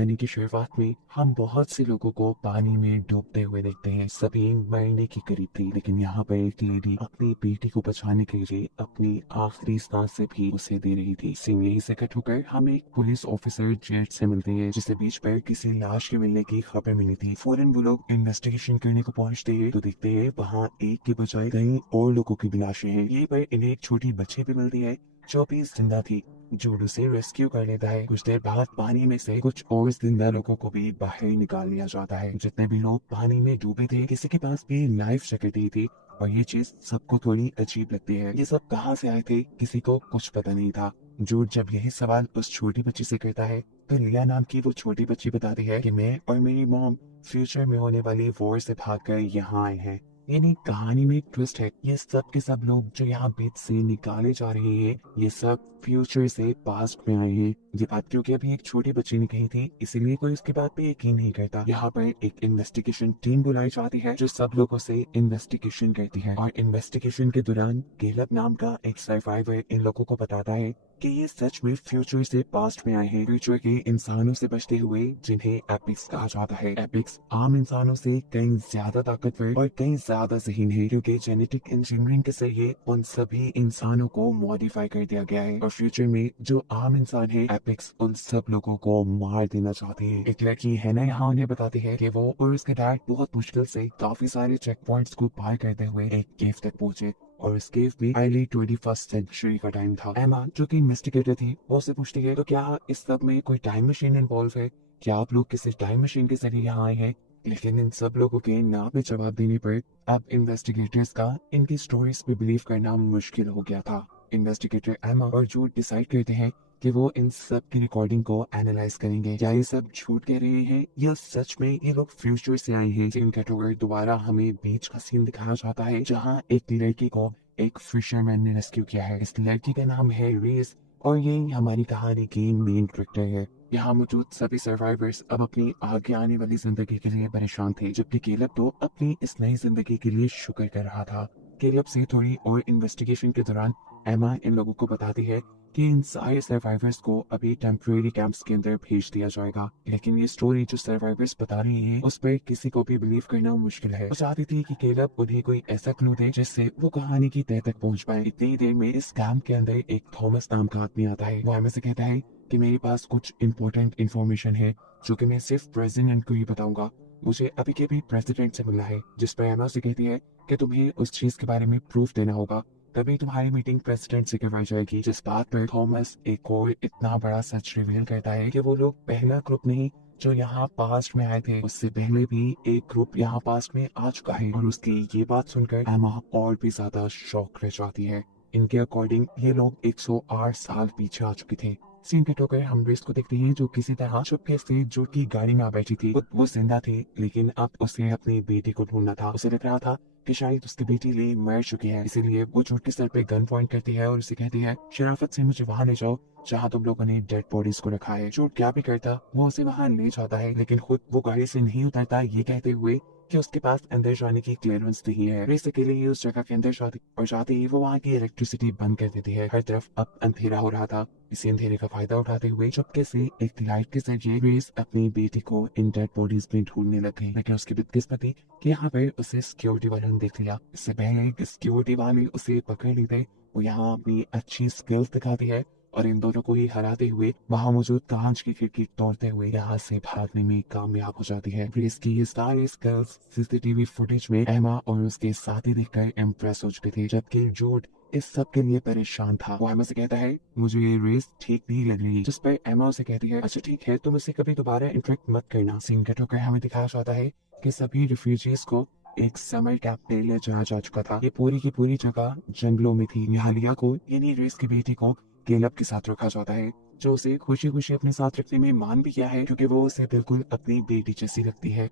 कहानी की शुरुआत में हम बहुत से लोगों को पानी में डूबते हुए देखते हैं। सभी मरने के करीब थी, लेकिन यहाँ पर एक लेडी अपनी बेटी को बचाने के लिए अपनी आखिरी सांस से भी उसे दे रही थी। सीन यही से कट होकर हम एक पुलिस ऑफिसर जेट से मिलते हैं, जिसे बीच पर किसी लाश के मिलने की खबर मिली थी। फौरन वो लोग इन्वेस्टिगेशन करने को पहुँचते हैं तो देखते हैं वहाँ एक के बजाय कई और लोगों की भी लाशें हैं। यहीं पर इन्हें एक छोटी बच्ची भी मिलती है जो भी जिंदा थी। जूड उसे रेस्क्यू कर लेता है। कुछ देर बाद पानी में से कुछ और जिंदा लोगों को भी बाहर निकाल लिया जाता है। जितने भी लोग पानी में डूबे थे, किसी के पास भी लाइफ जैकेट नहीं थी, और ये चीज सबको थोड़ी अजीब लगती है। ये सब कहाँ से आए थे, किसी को कुछ पता नहीं था। जूड जब यही सवाल उस छोटी बच्ची से करता है तो लिया नाम की वो छोटी बच्ची बताती है कि मैं और मेरी मॉम फ्यूचर में होने वाली वॉर से भागकर यहाँ आए हैं। यानी कहानी में एक ट्विस्ट है। ये सब के सब लोग जो यहाँ बीच से निकाले जा रहे हैं, ये सब फ्यूचर से पास्ट में आए हैं। ये बात क्योंकि अभी एक छोटी बच्ची ने कही थी, इसीलिए कोई उसकी बात पे यकीन नहीं करता। यहाँ पर एक इन्वेस्टिगेशन टीम बुलाई जाती है जो सब लोगों से इन्वेस्टिगेशन करती है, और इन्वेस्टिगेशन के दौरान केलब नाम का एक सर्वाइवर इन लोगों को बताता है कि ये सच में फ्यूचर से पास्ट में आए हैं। फ्यूचर के इंसानों से बचते हुए, जिन्हें एपिक्स कहा जाता है। एपिक्स आम इंसानों से कहीं ज्यादा ताकतवर और कहीं ज्यादा ज़हीन है, क्योंकि जेनेटिक इंजीनियरिंग के जरिए उन सभी इंसानों को मॉडिफाई कर दिया गया है। और फ्यूचर में जो आम इंसान है, एपिक्स उन सब लोगों को मार देना चाहते हैं। एक लड़की है ना, यहाँ उन्हें बताती है कि वो और उसके डैड बहुत मुश्किल से काफी सारे चेक पॉइंट्स को पार करते हुए एक केव तक पहुंचे, और इस केव में अर्ली 21st सेंचुरी का टाइम था। एमा जो कि इन्वेस्टिगेटर थी, वो उससे पूछती है तो क्या इस सब में कोई टाइम मशीन इन्वॉल्व है, क्या आप लोग किसी टाइम मशीन के जरिए यहाँ आए हैं। लेकिन इन सब लोगों के ना पे जवाब देने पर अब इन्वेस्टिगेटर्स का इनकी स्टोरीज पे बिलीव करना मुश्किल हो गया था। इन्वेस्टिगेटर एमा और जूड डिसाइड करते हैं कि वो इन सब की रिकॉर्डिंग को एनालाइज करेंगे। क्या ये सब झूठ कह रहे हैं या सच में ये लोग फ्यूचर से आए हैं। सीन कट होकर दोबारा हमें बीच का सीन दिखाया जाता है, जहाँ एक लड़की को एक फिशरमैन ने रेस्क्यू किया है। इस लड़की का नाम है रेस, और ये हमारी कहानी की मेन कैरेक्टर है। यहाँ मौजूद सभी सर्वाइवर्स अब अपनी आगे आने वाली जिंदगी के लिए परेशान थे, जबकि केलब तो अपनी इस नई जिंदगी के लिए शुक्र कर रहा था। केलब से थोड़ी और इन्वेस्टिगेशन के दौरान एमा इन लोगों को बताती है कि इन सारे सर्वाइवर्स को अभी टेम्परेरी कैंप्स के अंदर भेज दिया जाएगा। लेकिन ये स्टोरी जो सर्वाइवर्स बता रही है, उस पर किसी को भी बिलीव करना मुश्किल है। वो चाहती थी कि केलब उन्हें कोई ऐसा क्लू दे जिससे वो कहानी की तह तक पहुंच पाए। इतनी देर में इस कैंप के अंदर एक थॉमस नाम का आदमी आता है। वो एमा से कहता है कि मेरे पास कुछ इम्पोर्टेंट इन्फॉर्मेशन है जो कि मैं सिर्फ प्रेसिडेंट को ही बताऊंगा। मुझे अभी के भी प्रेसिडेंट से मिलना है। जिस पर एमा से कहती है कि तुम्हें उस चीज के बारे में प्रूफ देना होगा, तभी तुम्हारी मीटिंग प्रेसिडेंट से करवाई जाएगी। जिस बात पर थॉमस एक और इतना बड़ा सच रिवील करता है कि वो लोग पहला ग्रुप नहीं जो यहाँ पास्ट में आए थे, उससे पहले भी एक ग्रुप यहाँ पास्ट में आ चुका है। और उसकी ये बात सुनकर एमा और भी ज्यादा शॉक रह जाती है। इनके अकॉर्डिंग ये लोग 108 साल पीछे आ चुके थे। सीन कट होकर हम रेस को देखते हैं, जो किसी तरह चुपके से जो की गाड़ी में आ बैठी थी। वो जिंदा थी, लेकिन अब उसे अपनी बेटी को ढूंढना था। उसे लग रहा था कि शायद उसकी बेटी ली मर चुकी है, इसीलिए वो जूड के सर पे गन पॉइंट करती है और उसे कहती है शराफत से मुझे वहां ले जाओ जहाँ तुम लोगों ने डेड बॉडीज को रखा है। जूड क्या भी करता, वो उसे वहां ले जाता है, लेकिन खुद वो गाड़ी से नहीं उतरता, ये कहते हुए कि उसके पास अंदर जाने की क्लियरेंस नहीं है। रेस अकेले ही उस जगह के अंदर जाती, और जाते ही वो वहाँ की इलेक्ट्रिसिटी बंद कर देती है। हर तरफ अब अंधेरा हो रहा था। इसी अंधेरे का फायदा उठाते हुए चुपके से एक लाइट के जरिए रेस अपनी बेटी को इन डेड बॉडीज में ढूंढने लग गई। लेकिन उसकी बदकिस्मती कि यहाँ पर उसे सिक्योरिटी वाले ने देख लिया। इससे पहले कि सिक्योरिटी वाले उसे पकड़ लेते, वो यहाँ अपनी अच्छी स्किल्स दिखाती है और इन दोनों को ही हराते हुए वहां मौजूद कांच की खिड़की तोड़ते हुए यहाँ से भागने में कामयाब हो जाती है। रेस की ये सारी स्किल्स सीसीटीवी फुटेज में एमा और उसके साथी देखकर इम्प्रेस हो चुके थे, जबकि जूड इस सब के लिए परेशान था। वो एमा से कहता है मुझे ये रेस ठीक नहीं लग रही, जिस पर एमा उसे कहती है अच्छा ठीक है, तुम इसे कभी दोबारा इंटरेक्ट मत करना। सीन कट होकर हमें दिखाया जाता है कि सभी रिफ्यूजीज को एक समर कैंप में ले जाया जा चुका था। ये पूरी की पूरी जगह जंगलों में थी। यहाँ लिया को, यानी रेस की बेटी को केलब के साथ रखा जाता है, जो उसे खुशी खुशी अपने साथ रखने में मान भी किया है, क्योंकि वो उसे बिल्कुल अपनी बेटी जैसी लगती है।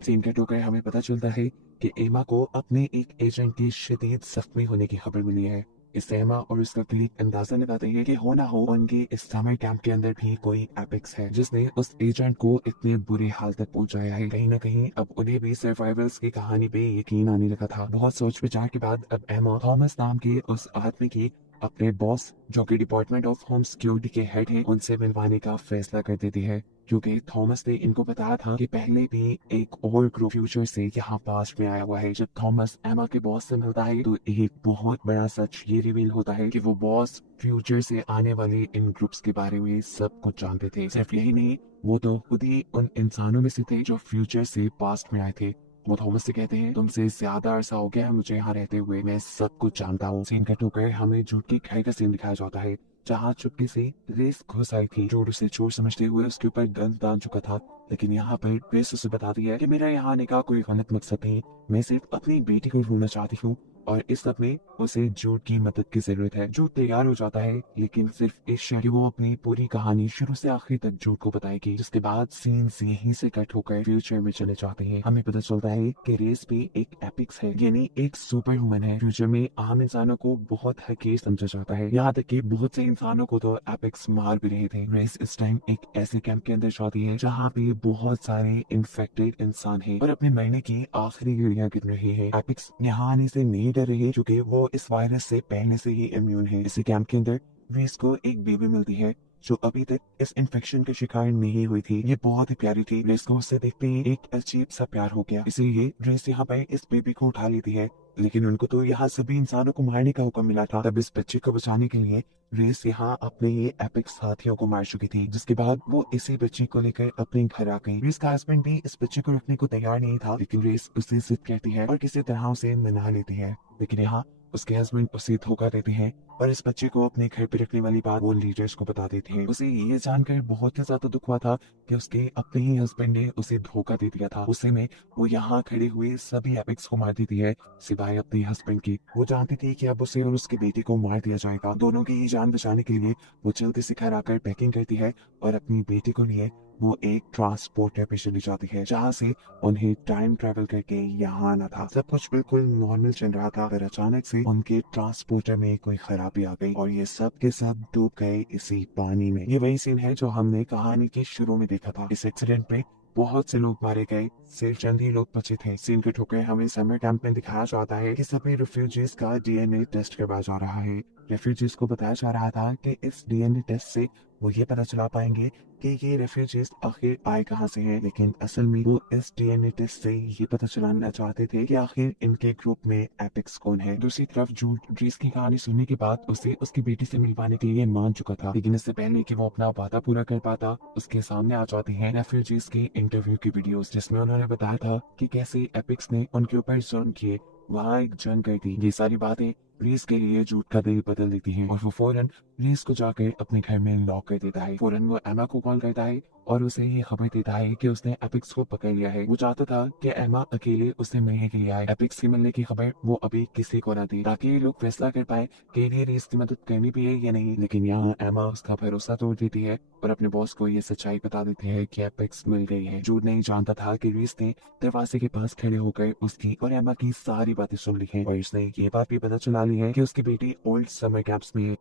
सीन कट होकर हमें पता चलता है कि एमा को अपने एक एजेंट के शदीद जख्मी होने की खबर मिली है। इससे एमा और उसका कलीग अंदाजा लगाते हैं कि हो ना हो उनके इस समर कैंप के अंदर भी कोई एपिक्स है, जिसने उस एजेंट को इतने बुरे हाल तक पहुंचाया है। कहीं ना कहीं अब उन्हें भी सर्वाइवल्स की कहानी पे यकीन आने लगा था। बहुत सोच विचार के बाद अब एमा थॉमस नाम के उस आदमी की अपने बॉस जो कि डिपार्टमेंट ऑफ होम सिक्योरिटी के हेड हैं उनसे मिलवाने का फैसला कर देती है, क्योंकि थॉमस ने इनको बताया था कि पहले भी एक और ग्रुप फ्यूचर से यहाँ पास्ट में आया हुआ है। जब थॉमस एमा के बॉस से मिलता है तो एक बहुत बड़ा सच ये रिवील होता है कि वो बॉस फ्यूचर से आने वाले इन ग्रुप्स के बारे में सब कुछ जानते थे। सिर्फ यही नहीं, वो तो खुद ही उन इंसानों में से थे जो फ्यूचर से पास्ट में आए थे। वो थॉमस से कहते हैं, तुमसे ज्यादा अरसा हो गया है मुझे यहाँ रहते हुए, मैं सब कुछ जानता हूँ। सीन कट होकर हमें जूड के घर का सीन दिखाया जाता है, जहाँ चुपके से रेस घुस आई थी। जूड उसे चोर समझते हुए उसके ऊपर गन दान चुका था, लेकिन यहाँ पर रेस उसे बताती है कि मेरा यहाँ आने का कोई गलत मकसद नहीं, मैं सिर्फ अपनी बेटी को ढूंढना चाहती हूँ और इस सब में उसे जूड की मदद की जरूरत है। जूड तैयार हो जाता है, लेकिन सिर्फ इस शर्त वो अपनी पूरी कहानी शुरू से आखिर तक जूड को बताएगी। जिसके बाद सीन यहीं से कट होकर फ्यूचर में चले जाते हैं। हमें पता चलता है कि रेस भी एक एपिक्स है, यानी एक सुपर ह्यूमन है। फ्यूचर में आम इंसानों को बहुत हकीर समझा जाता है, यहाँ तक कि बहुत से इंसानों को तो एपिक्स मार भी रहे थे। रेस इस टाइम एक ऐसे कैंप के अंदर जाती है जहाँ पे बहुत सारे इन्फेक्टेड इंसान है और अपने मरने की आखिरी घड़ियां गिन रहे हैं। एपिक्स यहाँ आने से नहीं डर रही, क्योंकि वो इस वायरस से पहले से ही इम्यून है। इसी कैंप के अंदर रेस को एक बेबी मिलती है जो अभी तक इस इन्फेक्शन के शिकार नहीं हुई थी। ये बहुत ही प्यारी थी। रेस को उससे देखते ही एक अजीब सा प्यार हो गया, इसलिए रेस यहाँ पर इस बेबी को उठा लेती है। लेकिन उनको तो यहाँ सभी इंसानों को मारने का हुक्म मिला था। तब इस बच्चे को बचाने के लिए रेस यहाँ अपने ये एपिक्स साथियों को मार चुकी थी, जिसके बाद वो इसी बच्चे को लेकर अपने घर आ गई। रेस का हस्बैंड भी इस बच्चे को रखने को तैयार नहीं था, लेकिन रेस उसे जिद कहती है और किसी तरह उसे मना लेती है। लेकिन यहाँ उसके हस्बैंड उसे धोखा देते हैं और इस बच्चे को अपने घर पे रखने वाली बात वो लीडर्स को बता देते हैं। उसे ये जानकर बहुत ही ज्यादा दुख हुआ था कि उसके अपने ही हस्बैंड ने उसे धोखा दे दिया था। उसे में वो यहाँ खड़े हुए सभी एपिक्स को मार देती है सिवाय अपने हस्बैंड की। वो जानती थी कि अब उसे और उसके बेटे को मार दिया जाएगा। दोनों की ही जान बचाने के लिए वो जल्दी से घर आकर पैकिंग करती है और अपनी बेटी को लिए वो एक ट्रांसपोर्टर पे चली जाती है, जहाँ से उन्हें टाइम ट्रेवल करके यहाँ आना था। सब कुछ बिल्कुल नॉर्मल चल रहा था, पर अचानक से उनके ट्रांसपोर्टर में कोई खराबी आ गई और ये सब के सब डूब गए इसी पानी में। ये वही सीन है जो हमने कहानी के शुरू में देखा था। इस एक्सीडेंट में बहुत से लोग मारे गए, सिर्फ चंद ही लोग बचे थे। सीन कट होकर हमें समर कैंप में दिखाया जाता है कि सभी रिफ्यूजीज का डीएनए टेस्ट करवाया जा रहा है। रेफ्यूजीज को बताया जा रहा था कि इस डीएनए टेस्ट से वो ये पता चला पाएंगे कि ये रेफ्यूजीज आखिर आए कहाँ से हैं। लेकिन असल में वो इस डीएनए टेस्ट से ये पता चलाना चाहते थे कि आखिर इनके ग्रुप में एपिक्स कौन है। दूसरी तरफ जूड ड्रीस की कहानी सुनने के बाद उसे उसकी बेटी से मिलवाने के लिए मान चुका था, लेकिन इससे पहले कि वो अपना वादा पूरा कर पाता, उसके सामने आ जाती हैं रेफ्यूजीज के इंटरव्यू की वीडियोस, जिसमें उन्होंने बताया था कि कैसे एपिक्स ने उनके ऊपर जुल्म किए, वहाँ एक जंग गई थी। ये सारी बातें रीस के लिए जूड का दिल बदल देती हैं और वो फौरन रीस को जाकर अपने घर में लॉक कर देता है। फौरन वो एमा को कॉल करता है और उसे ये खबर देता है कि उसने एपिक्स को पकड़ लिया है। वो चाहता था कि एमा अकेले उससे मिलने के लिए आए। एपिक्स के मिलने की खबर वो अभी किसी को न दी, ताकि ये लोग फैसला कर पाए कि इन्हें रीस की मदद करनी भी है या नहीं। लेकिन यहाँ एमा उसका भरोसा तोड़ देती है और अपने बॉस को ये सच्चाई बता देती है कि एपिक्स मिल गई है। जूड नहीं जानता था कि रीस ने दरवाजे के पास खड़े होकर उसकी और एमा की सारी बातें सुन ली हैं और उसने ये बात भी पता चला ली है कि उसकी बेटी ओल्ड समर कैंप्स में है।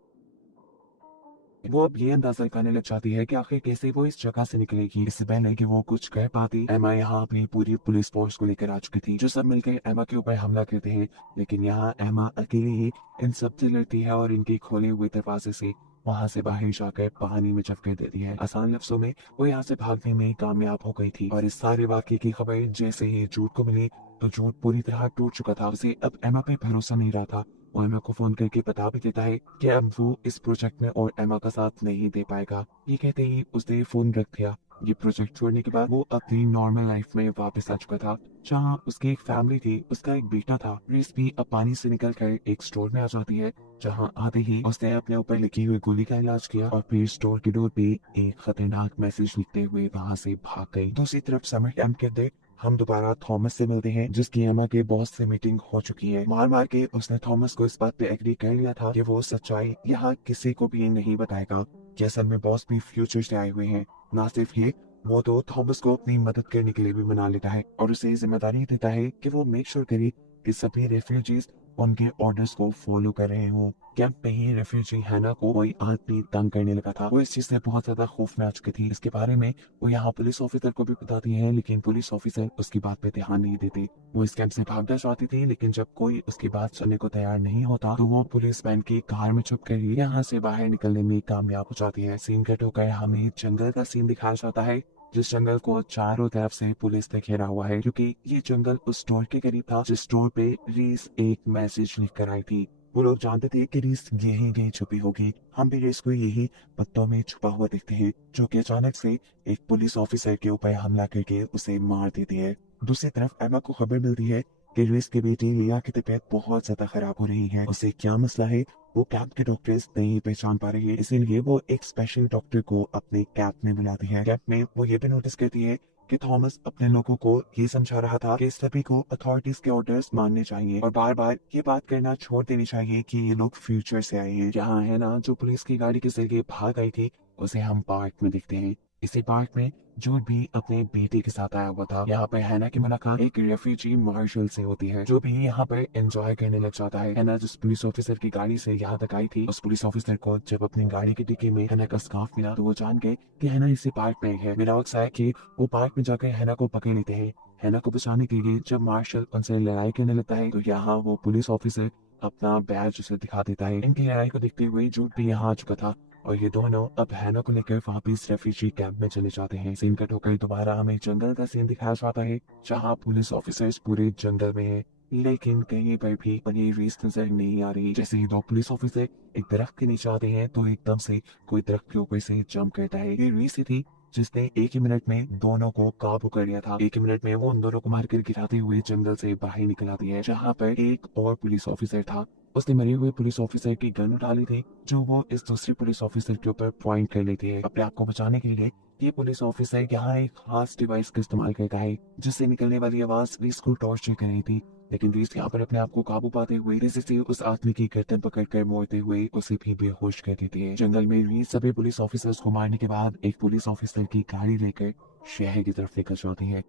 वो अब ये अंदाजा लगाने लग जाती है कि आखिर कैसे वो इस जगह से निकलेगी। इससे पहले कि वो कुछ कह पाती, एमा यहाँ अपनी पूरी पुलिस फोर्स को लेकर आ चुकी थी, जो सब मिलकर एमा के ऊपर हमला करते हैं। लेकिन यहाँ एमा अकेली ही इन सब से लड़ती है और इनके खोले हुए दरवाजे से वहां से बाहर जाकर पानी में चपकर देती है। आसान लफ्जों में वो यहाँ से भागने में कामयाब हो गई थी। और इस सारे वाक्य की खबर जैसे ही जूड को मिली तो जूड पूरी तरह टूट चुका था। उसे अब एमा पे भरोसा नहीं रहा था। वो एमा को फोन करके बता भी देता है कि अब वो इस प्रोजेक्ट में और एमा का साथ नहीं दे पाएगा। ये कहते ही उसने फोन रख दिया। ये प्रोजेक्ट छोड़ने के बाद वो अपनी नॉर्मल लाइफ में वापस आ चुका था, जहाँ उसकी एक फैमिली थी, उसका एक बेटा था। रेस भी अब पानी से निकल कर एक स्टोर में आ जाती है, जहाँ आते ही उसने अपने ऊपर लिखी हुई गोली का इलाज किया और फिर स्टोर की डोर पे एक खतरनाक मैसेज लिखते हुए वहाँ से भाग गई। दूसरी तरफ समर कैंप के अंदर हम दोबारा थॉमस से मिलते हैं, जिसकी एमा के बॉस से मीटिंग हो चुकी है। मार मार के उसने थॉमस को इस बात पे एग्री कर लिया था कि वो सच्चाई यहाँ किसी को भी नहीं बताएगा कि असल में बॉस भी फ्यूचर से आए हुए हैं। ना सिर्फ ये, वो तो थॉमस को अपनी मदद करने के लिए भी मना लेता है और उसे जिम्मेदारी देता है कि वो मेक श्योर करे कि सभी रेफ्यूजीज उनके ऑर्डर्स को फॉलो कर रहे हो। कैंप पे ही रेफ्यूजी हैना को कोई आदमी तंग करने लगा था। वो इस चीज से बहुत ज्यादा खौफ में आ चुकी थी। इसके बारे में वो यहाँ पुलिस ऑफिसर को भी बताती है, लेकिन पुलिस ऑफिसर उसकी बात पे ध्यान नहीं देते। वो इस कैंप से भागना चाहती थी, लेकिन जब कोई उसकी बात सुनने को तैयार नहीं होता तो वो पुलिस वैन की कार में छुप कर ही यहाँ से बाहर निकलने में कामयाब हो जाती है। सीन कट होकर हमें जंगल का सीन दिखाया जाता है, जिस जंगल को चारों तरफ से पुलिस ने घेरा हुआ है, क्योंकि ये जंगल उस स्टोर के करीब था जिस स्टोर पे रीस एक मैसेज लिख कर आई थी। वो लोग जानते थे कि रीस यहीं कहीं छुपी होगी। हम भी रीस को यही पत्तों में छुपा हुआ देखते हैं, जो कि अचानक से एक पुलिस ऑफिसर के ऊपर हमला करके उसे मार देती है। दूसरी तरफ एमा को खबर मिलती है कि रीस की बेटी लिया की तबीयत बहुत ज्यादा खराब हो रही है। उसे क्या मसला है वो कैंप के डॉक्टर्स नहीं पहचान पा रही है, इसीलिए वो एक स्पेशल डॉक्टर को अपने कैंप में बुलाती है। कैंप में वो ये भी नोटिस करती है कि थॉमस अपने लोगों को ये समझा रहा था कि सभी को अथॉरिटीज के ऑर्डर्स मानने चाहिए और बार बार ये बात करना छोड़ देनी चाहिए कि ये लोग फ्यूचर से आए हैं। यहाँ है ना, जो पुलिस की गाड़ी के जरिए भाग आई थी उसे हम पार्क में देखते हैं। इसी पार्क में जूड भी अपने बेटे के साथ आया हुआ था। यहाँ पर हैना की मुलाकात एक रेफ्यूजी मार्शल से होती है, जो भी यहाँ पर एंजॉय करने लग जाता है। हैना जिस पुलिस ऑफिसर की गाड़ी से यहाँ तक आई थी, उस पुलिस ऑफिसर को जब अपनी गाड़ी की डिक्की में हैना का स्कार्फ मिला तो वो जान गए कि हैना इसी पार्क में है। मेरा मकसद है कि वो पार्क में जाकर हैना को पकड़ लेते हैं। हैना को बचाने के लिए जब मार्शल उनसे लड़ाई करने लगता है तो यहाँ वो पुलिस ऑफिसर अपना बैज उसे दिखा देता है। इनकी लड़ाई को देखते हुए जूड भी यहाँ आ चुका था और ये दोनों अब हैना को लेकर वापिस रेफ्यूजी कैंप में चले जाते हैं। सीन कट होकर दोबारा हमें जंगल का सीन दिखाया जाता है, जहाँ पुलिस ऑफिसर्स पूरे जंगल में हैं, लेकिन कहीं पर भी उन्हें रीस नजर नहीं आ रही। जैसे ही दो पुलिस ऑफिसर एक दरख्त के नीचे आते हैं तो एकदम से कोई दरख्त के ऊपर से जंप करता है। ये रीस ही थी जिसने एक ही मिनट में दोनों को काबू कर लिया था। एक ही मिनट में वो उन दोनों को मारकर गिराते हुए जंगल से बाहर निकल आती है, जहाँ पर एक और पुलिस ऑफिसर था। उसने मरे हुए पुलिस ऑफिसर की गन डाली थी, जो वो इस दूसरे पुलिस ऑफिसर के ऊपर पॉइंट कर लेती है। अपने आप को बचाने के लिए ये पुलिस ऑफिसर यहाँ एक खास डिवाइस का इस्तेमाल करता है, जिससे निकलने वाली आवाज रीस को टॉर्चर कर रही थी। लेकिन रीस यहाँ पर अपने आप को काबू पाते हुए जैसे उस आदमी की गर्दन पकड़ कर मोड़ते हुए उसे भी बेहोश कर देती है। जंगल में रीस सभी पुलिस ऑफिसर्स को मारने के बाद एक पुलिस ऑफिसर की गाड़ी लेकर शहर की तरफ निकल जाती है।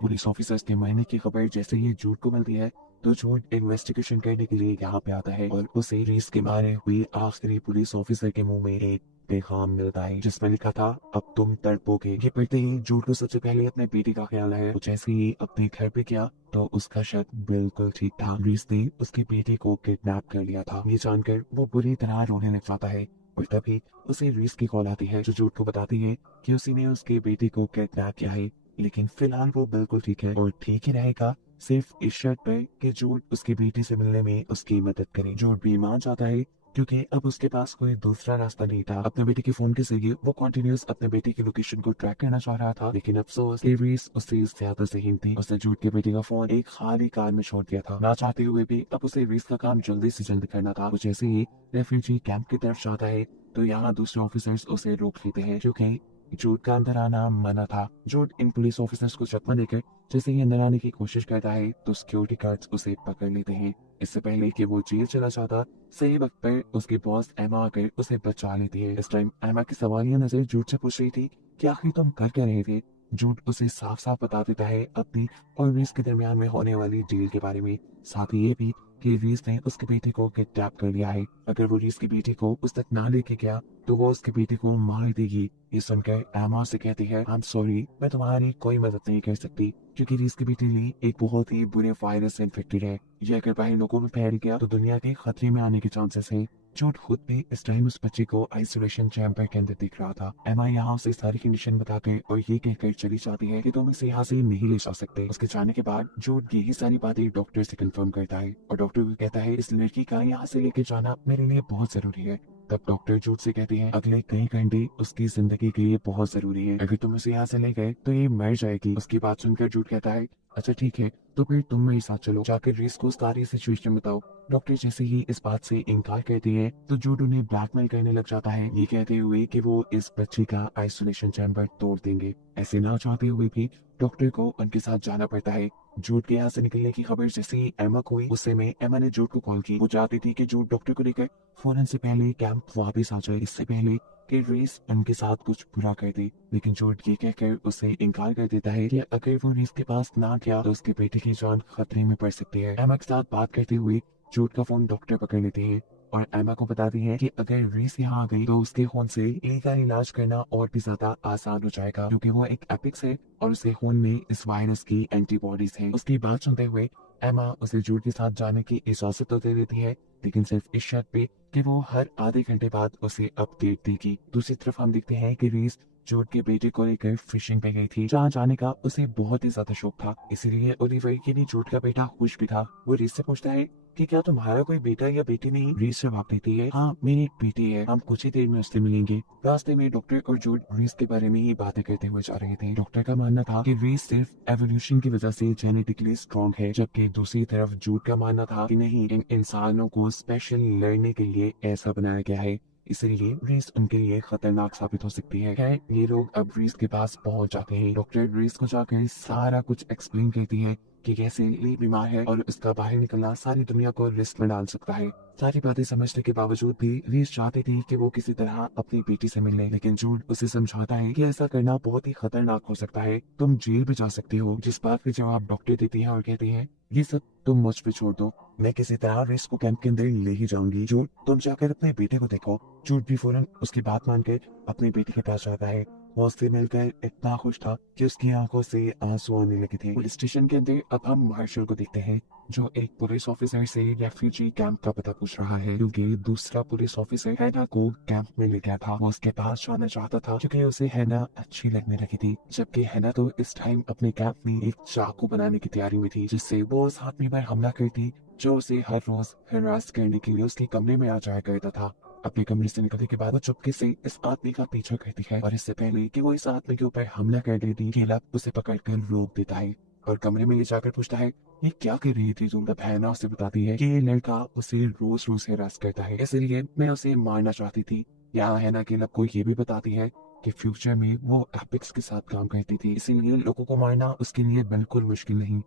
पुलिस ऑफिसर्स के मरने की खबर जैसे ही जूड को मिलती है तो जूड इन्वेस्टिगेशन करने के लिए यहाँ पे आता है और उसे रीस के मारे हुए आखिरी पुलिस ऑफिसर के मुंह में एक पैगाम मिलता है, जिसमें लिखा था अब तुम तड़पोगे। ये पढ़ते ही जूड को सबसे पहले अपने बेटे का ख्याल है। जैसे ही अपने घर पे गया तो उसका शक बिल्कुल ठीक था। रीस ने उसके बेटे को किडनैप कर लिया था। ये जानकर वो बुरी तरह रोने लग जाता है और तभी उसे रीस की कॉल आती है, जो जूड को बताती है कि उसी ने उसके बेटे को किडनैप किया है, लेकिन फिलहाल वो बिल्कुल ठीक है और ठीक ही रहेगा, सिर्फ इस शर्त पर कि जूड उसकी बेटी से मिलने में उसकी मदद करे। जूड भी मान जाता है क्योंकि अब उसके पास कोई दूसरा रास्ता नहीं था। अपने बेटे के फोन के जरिए वो कंटिन्यूअस अपने बेटे की लोकेशन को ट्रैक करना चाह रहा था, लेकिन अफसोस कि रीस उससे ज्यादा ज़हीन थी। उसने जूड के बेटे का फोन एक खाली कार में छोड़ दिया था। ना चाहते हुए भी अब उसे रीस का काम जल्दी से जल्द करना था। कुछ ऐसे ही रेफ्यूजी कैंप की तरफ जाता है तो यहाँ दूसरे ऑफिसर्स उसे रोक लेते हैं, क्योंकि जूड का अंदर आना मना था। जूड इन पुलिस ऑफिसर्स को चकमा देकर जैसे ही अंदर आने की कोशिश करता है तो सिक्योरिटी गार्ड्स उसे पकड़ लेते हैं। इससे पहले कि वो जेल चला जाता, सही वक्त पर उसकी बॉस एमा आकर उसे बचा लेती है। इस टाइम एमा की सवालिया नजर जूड से पूछ रही थी कि आखिर तुम कर क्या रहे थे। जूड उसे साफ साफ बता देता है अपनी और रीस के दरमियान में होने वाली डील के बारे में, साथ ही ये भी कि रीस ने उसके बेटे को किडनैप कर लिया है। अगर वो रीस की बेटी को उस तक ना लेके गया तो वो उसके बेटे को मार देगी। ये सुनकर एमा से कहती है आई एम सॉरी, मैं तुम्हारी कोई मदद नहीं कर सकती, क्योंकि रीस की बेटी ली एक बहुत ही बुरे वायरस से इन्फेक्टेड है। ये अगर बाहर लोगों में फैल गया तो दुनिया के खतरे में आने के चांसेस हैं। जूड खुद भी इस टाइम उस बच्चे को आइसोलेशन चैम्बर के अंदर दिख रहा था। एमा यहाँ उसे सारी कंडीशन बताकर और ये कहकर चली जाती है कि तुम इसे यहाँ से नहीं ले जा सकते। उसके जाने के बाद जूड यही सारी बातें डॉक्टर से कंफर्म करता है और डॉक्टर भी कहता है इस लड़की का यहाँ से लेके जाना मेरे लिए बहुत जरूरी है। तब डॉक्टर जूड से कहती है अगले कई घंटे उसकी जिंदगी के लिए बहुत जरूरी है, अगर तुम उसे यहाँ से ले गए तो ये मर जाएगी। उसकी बात सुनकर जूड कहता है अच्छा ठीक है, तो फिर तुम मेरे साथ चलो, जाकर रीस को सारी सिचुएशन बताओ। डॉक्टर जैसे ही इस बात से इनकार करती है तो जूड उन्हें ब्लैकमेल करने लग जाता है, ये कहते हुए कि वो इस बच्चे का आइसोलेशन चैम्बर तोड़ देंगे। ऐसे ना चाहते हुए भी डॉक्टर को उनके साथ जाना पड़ता है। जूड के यहाँ से निकलने की खबर जैसे ही एमा को हुई, उससे में एमा ने जूड को कॉल की। वो चाहती थी कि जूड डॉक्टर को लेकर फौरन से पहले कैंप वापस आ जाए, इससे पहले कि रीस उनके साथ कुछ बुरा कर दे, लेकिन जूड ये कहकर उसे इनकार कर देता है कि अगर वो रीस के पास ना गया तो उसके बेटे की जान खतरे में पड़ सकती है। एमा के साथ बात करते हुए जूड का फोन डॉक्टर पकड़ लेते हैं और एमा को बताती है कि अगर रीस यहाँ आ गई तो उसके खून से ली का इलाज करना और भी ज्यादा आसान हो जाएगा, क्योंकि वो एक एपिक्स है और उसके खून में इस वायरस की एंटीबॉडीज हैं। उसकी बात सुनते हुए एमा उसे जूड के साथ जाने की इजाजत तो दे देती है, लेकिन सिर्फ इस शर्त पे कि वो हर आधे घंटे बाद उसे अपडेट देगी। दूसरी तरफ हम देखते हैं कि रीस जूड के बेटे को लेकर फिशिंग पे गई थी, जहाँ जाने का उसे बहुत ही ज्यादा शौक था। इसीलिए ओलिवर के लिए जूड का बेटा खुश भी था। वो रीस से पूछता है कि क्या तुम्हारा कोई बेटा या बेटी नहीं? रीस जवाब देती है, हाँ मेरी एक बेटी है, हम कुछ ही देर में उससे मिलेंगे। रास्ते में डॉक्टर और जूड रीस के बारे में ही बातें करते हुए जा रहे थे। डॉक्टर का मानना था कि रीस सिर्फ एवोल्यूशन की वजह से जेनेटिकली स्ट्रॉन्ग है, जबकि दूसरी तरफ जूड का मानना था कि नहीं, इन इंसानों को स्पेशल लड़ने के लिए ऐसा बनाया गया है, इसलिए रीस उनके लिए खतरनाक साबित हो सकती है। खैर ये लोग अब रीस के पास पहुंच जाते हैं। डॉक्टर रीस को जाकर सारा कुछ एक्सप्लेन करती है कि कैसे ली बीमार है और उसका बाहर निकलना सारी दुनिया को रिस्क में डाल सकता है। सारी बातें समझने के बावजूद भी रीस चाहती थी कि वो किसी तरह अपनी बेटी से मिले, लेकिन जूड उसे समझाता है कि ऐसा करना बहुत ही खतरनाक हो सकता है, तुम जेल भी जा सकती हो। जिस बात का जवाब डॉक्टर देती है और कहती है ये सब तुम मुझ पे छोड़ दो, मैं किसी तरह रीस को कैंप के अंदर ले ही जाऊंगी। जूड तुम जाकर अपने बेटे को देखो। जूड भी फौरन उसकी बात मानकर अपने बेटे के पास जाता है। वो उससे मिलकर इतना खुश था कि उसकी आंखों से आंसू आने लगे थे। पुलिस स्टेशन के अंदर अब हम मार्शल को देखते हैं, जो एक पुलिस ऑफिसर से रेफ्यूजी कैंप का पता पूछ रहा है, क्योंकि दूसरा पुलिस ऑफिसर हैना को कैंप में ले गया था। वो उसके पास जाना चाहता था क्योंकि उसे हैना अच्छी लगने लगी थी, जबकि हैना तो इस टाइम अपने कैंप में एक चाकू बनाने की तैयारी में थी, जिससे वो उस आदमी पर हमला करती जो उसे हर रोज हरास करने के लिए उसके कमरे में आ जाया करता था। अपने कमरे से निकलने के बाद वो चुपके से इस आदमी का पीछा करती है और इससे पहले कि वो इस आदमी के ऊपर हमला कर देती, केलप उसे पकड़कर रोक देता है और कमरे में ले जाकर पूछता है ये क्या कर रही थी तुम? तब हैना उसे बताती है कि ये लड़का उसे रोज रोज हरास करता है, इसलिए मैं उसे मारना चाहती थी। यहाँ हैना केलप को ये भी बताती है कि फ्यूचर में वो एपिक्स के साथ काम करती थी, इसीलिए लोगों को मारना उसके लिए बिल्कुल मुश्किल नहीं।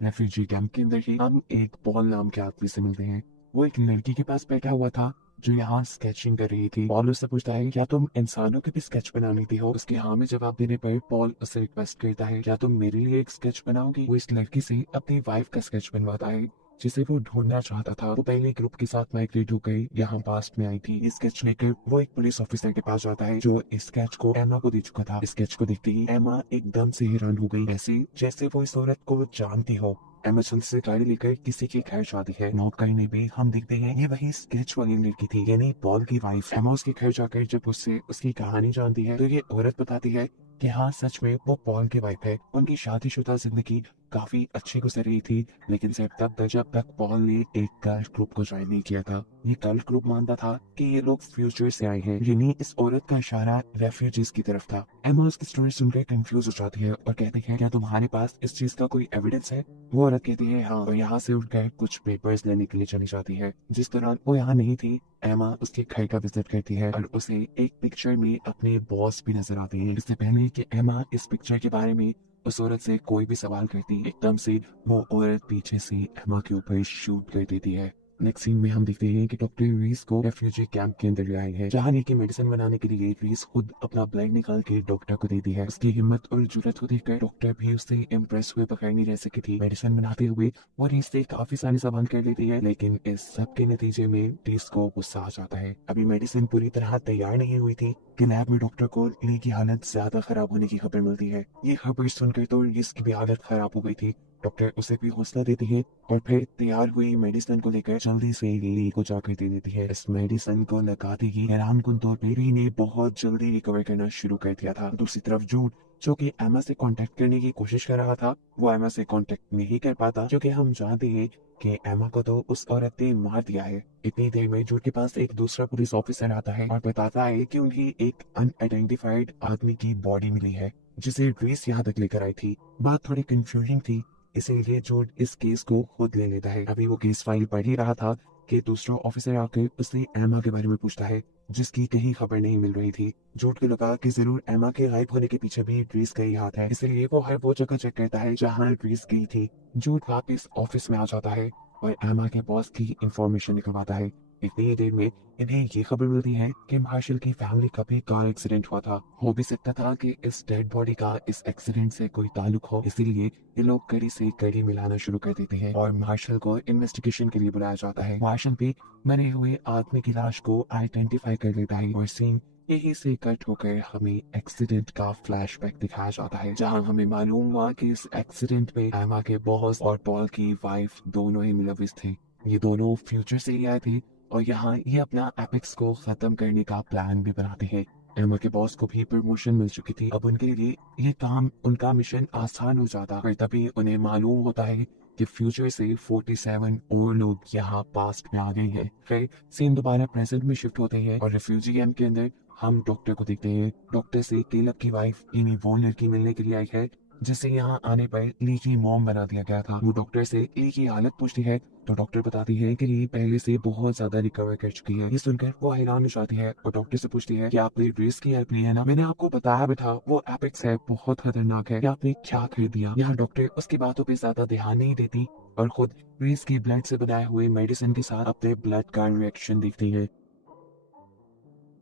रेफ्यूजी कैंप के अंदर ही हम एक पॉल नाम के आदमी से मिलते हैं। वो एक लड़की के पास बैठा हुआ था जो यहाँ स्केचिंग कर रही थी। पॉल उससे पूछता है क्या तुम इंसानों के भी स्केच बनानी हो? उसके हाँ में जवाब देने पर पॉल उससे रिक्वेस्ट करता है क्या तुम मेरे लिए एक स्केच बनाओगी? वो इस लड़की से अपनी वाइफ का स्केच बनवाता है जिसे वो ढूंढना चाहता था। वो पहले ग्रुप के साथ माइग्रेट होकर यहाँ पास्ट में आई थी। इस स्केच लेकर वो एक पुलिस ऑफिसर के पास जाता है जो इस स्केच को एमा को दे चुका था। स्केच को देखते ही एमा एकदम से हैरान हो गई, ऐसे जैसे वो इस औरत को जानती हो। अमेजन से गाड़ी लेकर किसी के घर जाती है। नोट करने में हम देखते हैं ये वही स्केच वाली लड़की थी, यानी पॉल की वाइफ। एमा उसके घर जाकर जब उससे उसकी कहानी जानती है तो ये औरत बताती है कि हाँ सच में वो पॉल की वाइफ है। उनकी शादीशुदा जिंदगी काफी अच्छी गुजर रही थी, लेकिन सिर्फ तब तक जब तक पॉल ने एक गर्ल ग्रुप को ज्वाइन नहीं किया था। ये गर्ल ग्रुप मानता था कि ये लोग फ्यूचर से आए हैं, यानी इस औरत का इशारा रेफ्यूजीज की तरफ था। एमा उसकी स्टोरी सुनकर कंफ्यूज हो जाती है और कहती है क्या तुम्हारे पास इस चीज का कोई एविडेंस है? वो औरत कहती है हाँ, और यहाँ से उठकर कुछ पेपर्स लेने के लिए चली जाती है। जिस दौरान वो यहाँ नहीं थी, एमा उसके घर का विजिट करती है और उसे एक पिक्चर में अपने बॉस भी नजर आते हैं। इससे पहले कि एमा इस पिक्चर के बारे में उस औरत से कोई भी सवाल करती, एकदम से वो औरत पीछे से एमा के ऊपर शूट कर देती है। नेक्स्ट सीन में हम देखते हैं कि डॉक्टर रीस को रेफ्यूजी कैंप के अंदर ले आए हैं, जहाँ की मेडिसिन बनाने के लिए रीस खुद अपना ब्लड निकाल के डॉक्टर को देती है। उसकी हिम्मत और जुर्रत को देखकर डॉक्टर भी उससे इम्प्रेस हुए बगैर नहीं रह सकी थी। मेडिसिन बनाते हुए वो रीस से काफी सारे सवाल कर लेती है, लेकिन इस सब के नतीजे में रीस को गुस्सा आ जाता है। अभी मेडिसिन पूरी तरह तैयार नहीं हुई थी कि लैब में डॉक्टर को ली की हालत ज्यादा खराब होने की खबर मिलती है। ये खबर सुनकर तो रीस की भी हालत खराब हो गई थी। डॉक्टर उसे भी हौसला देती है और फिर तैयार हुई मेडिसिन को लेकर जल्दी से ली को जाकर दे देती है। इस मेडिसिन को लगाते ही हैरानकुन तौर पर ली ने बहुत जल्दी रिकवर करना शुरू कर दिया था। दूसरी तरफ जूड जो कि एमा से कांटेक्ट करने की कोशिश कर रहा था, वो एमा से कांटेक्ट नहीं कर पाता, क्योंकि हम जानते हैं कि एमा को तो उस औरत ने मार दिया है। इतनी देर में जूड के पास एक दूसरा पुलिस ऑफिसर आता है और बताता है कि उन्हें एक अनआइडेंटिफाइड आदमी की बॉडी मिली है जिसे रीस यहाँ तक लेकर आई थी। बात थोड़ी कंफ्यूजिंग थी, इसीलिए जूड इस केस को खुद ले लेता है। अभी वो केस फाइल पढ़ ही रहा था कि दूसरा ऑफिसर आकर उससे एमा के बारे में पूछता है, जिसकी कहीं खबर नहीं मिल रही थी। जूड को लगा कि जरूर एमा के गायब होने के पीछे भी रीस का ही हाथ है, इसलिए वो हर वो जगह चेक करता है जहाँ रीस गई थी। जूड वापस ऑफिस में आ जाता है और एमा के बॉस की इंफॉर्मेशन निकलवाता है। इतनी ही देर में इन्हें ये खबर मिलती है कि मार्शल की फैमिली का भी कार एक्सीडेंट हुआ था। हो भी सकता था कि इस डेड बॉडी का इस एक्सीडेंट से कोई ताल्लुक हो, इसीलिए ये लोग कड़ी से कड़ी मिलाना शुरू कर देते हैं और मार्शल को इन्वेस्टिगेशन के लिए बुलाया जाता है। मार्शल भी मरे हुए आदमी की लाश को आइडेंटिफाई कर लेता है और सीन यही से कट होकर हमें एक्सीडेंट का फ्लैशबैक दिखाया जाता है, जहां हमें मालूम हुआ कि इस एक्सीडेंट में एमा के बॉस और पॉल की वाइफ दोनों ही मुलविस थे। ये दोनों फ्यूचर से ही आए थे और यहाँ ये अपना एपिक्स को खत्म करने का प्लान भी बनाते हैं। एमा के बॉस को भी प्रमोशन मिल चुकी थी, अब उनके लिए ये काम, उनका मिशन आसान हो जाता, पर तभी उन्हें मालूम होता है कि फ्यूचर से 47 और लोग यहाँ पास्ट में आ गए हैं। फिर सीन दोबारा प्रेजेंट में शिफ्ट होते हैं और रिफ्यूजी कैंप के अंदर हम डॉक्टर को देखते हैं। डॉक्टर से केलब की वाइफ इन्हीं वो लड़की मिलने के लिए आई है जिसे यहाँ आने पर ली की मॉम बना दिया गया था। वो डॉक्टर से ली की हालत पूछती है तो डॉक्टर बताती है कि ली पहले से बहुत ज्यादा रिकवर कर चुकी है। ये सुनकर वो हैरान हो जाती है और डॉक्टर से पूछती है कि आपने रेस की हेल्प ली है ना? मैंने आपको बताया भी था वो एपिक्स है, बहुत खतरनाक है, आपने क्या कर दिया? यहाँ डॉक्टर उसकी बातों पे ज्यादा ध्यान नहीं देती और खुद रेस की ब्लड से बनाए हुए मेडिसिन के साथ अपने ब्लड का रिएक्शन देखती है।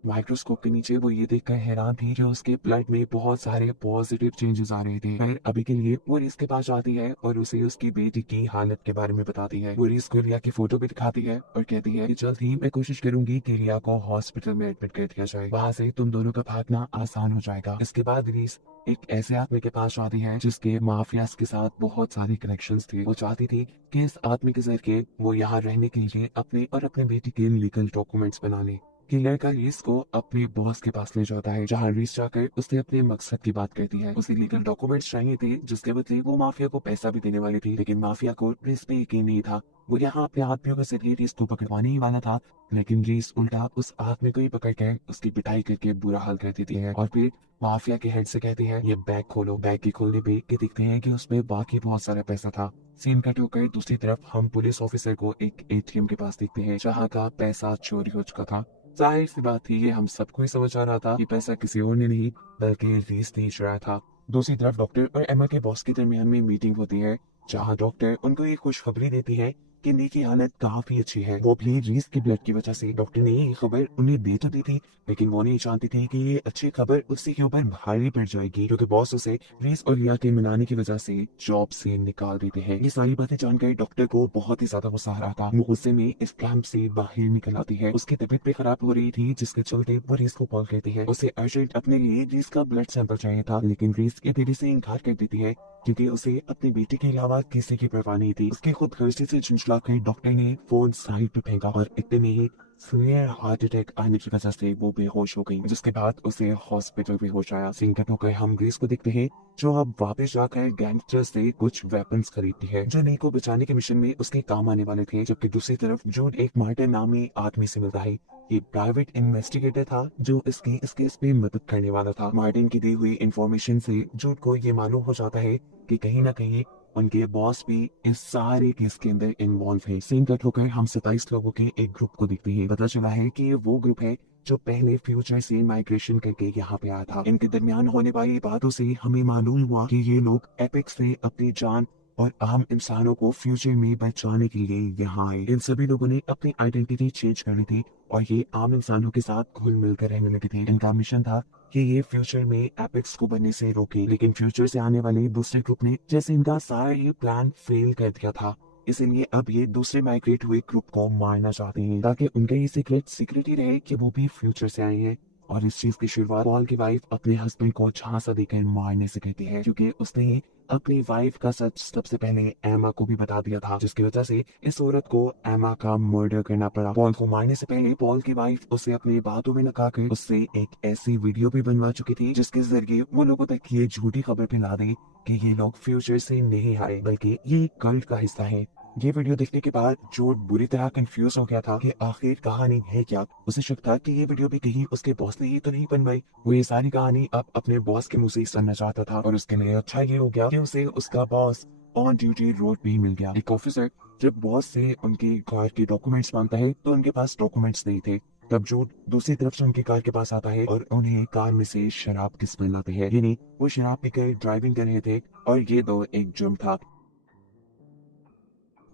माइक्रोस्कोप के नीचे वो ये देखकर हैरान थी कि उसके ब्लड में बहुत सारे पॉजिटिव चेंजेस आ रहे थे। फिर अभी के लिए वो रिस के पास जाती है और उसे उसकी बेटी की हालत के बारे में बताती है। वो रिस को लिया की फोटो भी दिखाती है और कहती है कि जल्द ही मैं कोशिश करूंगी कि लिया को हॉस्पिटल में एडमिट कर दिया जाए, वहाँ से तुम दोनों का भागना आसान हो जाएगा। इसके बाद रिस एक ऐसे आदमी के पास जाती है जिसके माफियाज के साथ बहुत सारे कनेक्शंस थे। वो चाहती थी कि इस आदमी के जरिए वो यहाँ रहने के लिए अपने और अपने बेटी के लीगल डॉक्यूमेंट्स बना ले। कि लड़का रीस को अपने बॉस के पास ले जाता है, जहाँ रीस जाकर उससे अपने मकसद की बात करती है। उसे लीगल डॉक्यूमेंट्स चाहिए थे जिसके बदले वो माफिया को पैसा भी देने वाली थी, लेकिन माफिया को रीस पे यकीन नहीं था। वो यहाँ अपने आदमियों के जरिए रीस को पकड़वाने ही वाला था, लेकिन रीस उल्टा उस आदमी को ही पकड़ कर उसकी पिटाई करके बुरा हाल कर देती है और फिर माफिया के हेड से कहती है ये बैग खोलो। बैग की खोलने पे के दिखते हैं कि उसमें बाकी बहुत सारा पैसा था। सीन कट होकर दूसरी तरफ हम पुलिस ऑफिसर को एक एटीएम के पास देखते हैं जहाँ का पैसा चोरी हो चुका था। जाहिर सी बात थी, ये हम सबको ही समझ आ रहा था कि पैसा किसी और ने नहीं बल्कि रीस ने चुराया था। दूसरी तरफ डॉक्टर और एमा के बॉस के दरमियान में मीटिंग होती है, जहां डॉक्टर उनको ये खुशखबरी देती है कि ली की हालत काफी अच्छी है, वो भी रीस के ब्लड की वजह से। डॉक्टर ने ये खबर उन्हें दे तो दी थी, लेकिन वो नहीं जानती थी कि ये अच्छी खबर उसी के ऊपर भारी पड़ जाएगी, क्योंकि बॉस उसे रीस और लिया के मिलाने की वजह से जॉब से निकाल देते हैं। ये सारी बातें जानकर डॉक्टर को बहुत ही ज्यादा गुस्सा आ रहा था। वो गुस्से में इस कैंप से बाहर निकल आती है। उसकी तबीयत भी खराब हो रही थी, जिसके चलते वो रीस को कॉल करती है। उसे अर्जेंट अपने लिए रीस का ब्लड सैंपल चाहिए था, लेकिन रीस के बेटे से इनकार कर देती है क्योंकि उसे अपनी बेटी के अलावा किसी की परवाह नहीं थी। उसके खुद खर्चे से झुंझलाकर डॉक्टर ने फोन साइड पे फेंका और इतने में ही सीवियर हार्ट अटैक आने की वजह से वो बेहोश हो गई, जिसके बाद उसे हॉस्पिटल बेहोश आया। सिंकट होकर हम ग्रेस को देखते हैं जो अब वापस जाकर गैंगस्टर से कुछ वेपन्स खरीदती है जो नी को बचाने के मिशन में उसके काम आने वाले थे। जबकि दूसरी तरफ जूड एक मार्टिन नामी आदमी से मिलता है। ये प्राइवेट इन्वेस्टिगेटर था जो इसके इस केस में मदद करने वाला था। मार्टिन की दी हुई इंफॉर्मेशन से जूड को ये मालूम हो जाता है कि कहीं ना कहीं उनके बॉस भी इस सारे केस के अंदर इन्वॉल्व है। सीन कट होकर हम 27 लोगों के एक ग्रुप को देखते हैं। पता चला है कि ये वो ग्रुप है जो पहले फ्यूचर से माइग्रेशन करके यहाँ पे आया था। इनके दरमियान होने वाली बातों से हमें मालूम हुआ कि ये लोग एपिक्स से अपनी जान और आम इंसानों को फ्यूचर में बचाने के लिए यहाँ आए। इन सभी लोगों ने अपनी आइडेंटिटी चेंज कर ली थी और ये आम इंसानों के साथ घुल मिलकर रहने लगे थे। इनका मिशन था कि ये फ्यूचर में एपिक्स को बनने से रोके, लेकिन फ्यूचर से आने वाले दूसरे ग्रुप ने जैसे इनका सारा ये प्लान फेल कर दिया था, इसीलिए अब ये दूसरे माइग्रेट हुए ग्रुप को मारना चाहते हैं ताकि उनका ये सीक्रेट ही रहे कि वो भी फ्यूचर से आए हैं। और इस चीज की शुरुआत पॉल की वाइफ अपने हस्बैंड को झांसा देकर मारने से कहती है, क्योंकि उसने अपनी वाइफ का सच सबसे पहले एमा को भी बता दिया था, जिसकी वजह से इस औरत को एमा का मर्डर करना पड़ा। पॉल को मारने से पहले पॉल की वाइफ उसे अपनी बातों में लगाकर उससे एक ऐसी वीडियो भी बनवा चुकी थी जिसके जरिए वो लोगों तक ये झूठी खबर फैला दे कि ये लोग फ्यूचर से नहीं आए बल्कि ये कल्ट का हिस्सा है। ये वीडियो देखने के बाद जो बुरी तरह कंफ्यूज हो गया था कि आखिर कहानी है क्या। उसे शक था कि ये वीडियो भी कहीं उसके बॉस ने ही तो नहीं बनवाई। वो ये सारी कहानी अब अपने बॉस के मुंह से ही सुनना चाहता था और उसके लिए अच्छा ये हो गया कि उसे उसका बॉस ऑन ड्यूटी रोड भी मिल गया। एक ऑफिसर जब बॉस से उनकी कार के डॉक्यूमेंट्स मांगता है तो उनके पास डॉक्यूमेंट्स नहीं थे। तब जो दूसरी तरफ से उनकी कार के पास आता है और उन्हें कार में से शराब की स्मेल आती है। यानी वो शराब पीकर ड्राइविंग कर रहे थे और ये दो एक जुर्म था।